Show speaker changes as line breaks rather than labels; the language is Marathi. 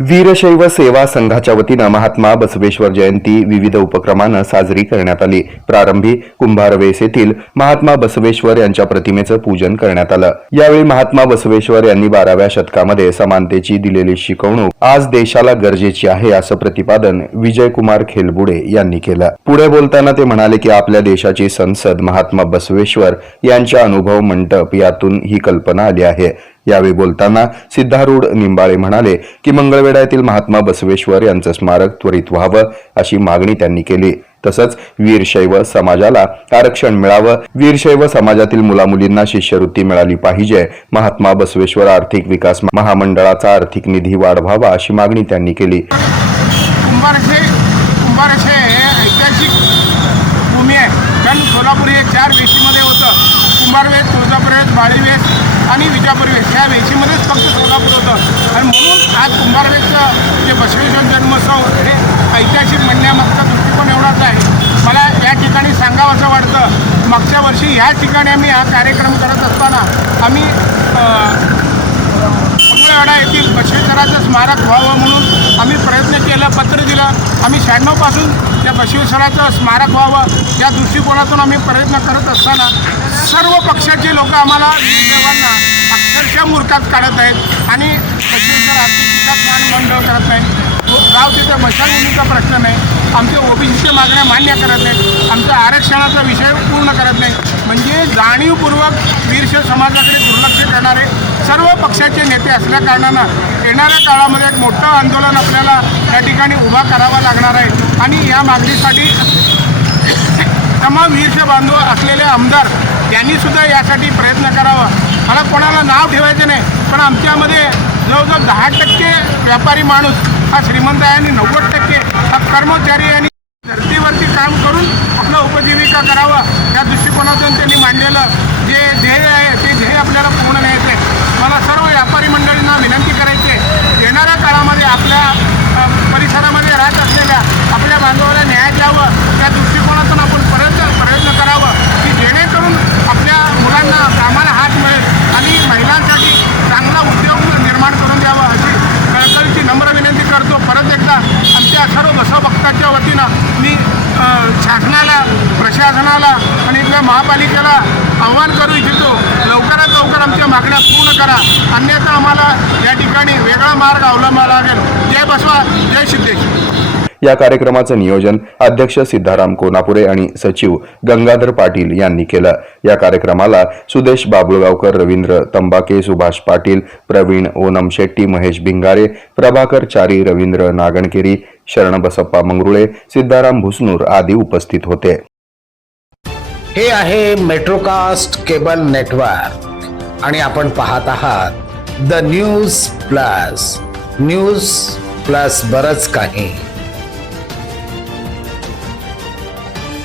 वीरशैव सेवा संघाच्या वतीनं महात्मा बसवेश्वर जयंती विविध उपक्रमानं साजरी करण्यात आली. प्रारंभी कुंभारवेस येथील महात्मा बसवेश्वर यांच्या प्रतिमेचं पूजन करण्यात आलं. यावेळी महात्मा बसवेश्वर यांनी बाराव्या शतकामध्ये समानतेची दिलेली शिकवणूक आज देशाला गरजेची आहे असं प्रतिपादन विजयकुमार खेलबुडे यांनी केलं. पुढे बोलताना ते म्हणाले की आपल्या देशाची संसद महात्मा बसवेश्वर यांच्या अनुभव मंडप यातून ही कल्पना आली आहे. यावेळी बोलताना सिद्धारूढ निंबाळे म्हणाले की मंगळवेढा येथील महात्मा बसवेश्वर यांचं स्मारक त्वरित व्हावं अशी मागणी त्यांनी केली. तसंच वीरशैव समाजाला आरक्षण मिळावं वीरशैव समाजातील मुलामुलींना शिष्यवृत्ती मिळाली पाहिजे महात्मा बसवेश्वर आर्थिक विकास महामंडळाचा आर्थिक निधी वाढवावा अशी मागणी त्यांनी केली.
कुंभारशे कुंभारशे ऐतिहासिक भूमी आहे. कारण सोलापूर हे चार वेशीमध्ये होतं. कुंभारवेस तुळजापूरवेस बाळीवेस आणि विजापूरवेस ह्या वेशीमध्येच फक्त सोलापूर होतं. आणि म्हणून आज कुंभारवेसचं जे बसवेश्वर जन्मोत्सव हे ऐतिहासिक म्हणण्यामागचा दृष्टिकोन एवढाच आहे. मला या ठिकाणी सांगावं असं वाटतं मागच्या वर्षी ह्या ठिकाणी आम्ही हा कार्यक्रम करत असताना आम्ही मंगळवाडा येथील बसवेश्वराचं स्मारक व्हावं म्हणून आम्ही प्रयत्न केला पत्र दिलं. आम्ही शहाण्णवपासून त्या बसवेश्वराचं स्मारक व्हावं या दृष्टिकोनातून आम्ही प्रयत्न करत असताना सर्व पक्षाचे लोक आम्हाला वीरदेवांना अक्षरशः मूर्खात काढत आहेत आणि बसवेश्वर आर्थिक विकास करत नाही. गाव तिथं मशागुनीचा प्रश्न नाही. आमच्या ओबीसीच्या मागण्या मान्य करत नाहीत. आमचा आरक्षणाचा विषय पूर्ण करत नाही म्हणजे जाणीवपूर्वक वीरशैव समाजाकडे दुर्लक्ष करणारे सर्व पक्षाचे नेते असल्या कारणानं येणाऱ्या काळामध्ये एक मोठं आंदोलन आपल्याला या ठिकाणी उभा करावा लागणार आहे. आणि या मागणीसाठी तमाम वीरशे बांधव असलेले आमदार यांनी सुद्धा यासाठी प्रयत्न करावा. मला कोणाला नाव ठेवायचं नाही पण आमच्यामध्ये जवळजवळ दहा टक्के व्यापारी माणूस हा श्रीमंत आहे आणि नव्वद टक्के हा कर्मचारी आणि धर्तीवरती काम करून आपलं उपजीविका करावं. या दृष्टिकोनातून त्यांनी मांडलेलं जे ध्येय आहे ते ध्येय आपल्याला पूर्ण न्यायचं आहे मला सर्व व्यापारी मंडळींना विनंती करायची आहे येणाऱ्या काळामध्ये आपल्या अ, परिसरामध्ये राहत असलेल्या आपल्या बांधवाला न्याय द्यावं त्या दृष्टिकोनातून आपण प्रयत्न प्रयत्न करावं की जेणेकरून आपल्या मुलांना कामाला हात मिळेल आणि महिलांसाठी चांगला उद्योग निर्माण करून द्यावा अशी कळकळीची नम्र विनंती करतो परत एकदा आमच्या सर्व बसवभक्तांच्या वतीनं मी शासनाला प्रशासनाला आणि इथल्या महापालिकेला आव्हान करू इच्छितो. लवकरात लवकर आमच्या मागण्या पूर्ण करा. अन्यथा आम्हाला या ठिकाणी वेगळा मार्ग अवलंबावा लागेल. जय बसवा जय सिद्धेश्वर.
या कार्यक्रमाचं नियोजन अध्यक्ष सिद्धाराम कोनापुरे आणि सचिव गंगाधर पाटील यांनी केलं. या कार्यक्रमाला सुदेश बाबुळगावकर रवींद्र तंबाके सुभाष पाटील प्रवीण ओनम शेट्टी महेश भिंगारे प्रभाकर चारी रवींद्र नागणकेरी शरणबसप्पा मंगरुळे सिद्धाराम भुसनूर आदी उपस्थित होते.
हे आहे मेट्रोकास्ट केबल नेटवर्क आणि आपण पाहत आहात the news plus. News plus बरंच काही.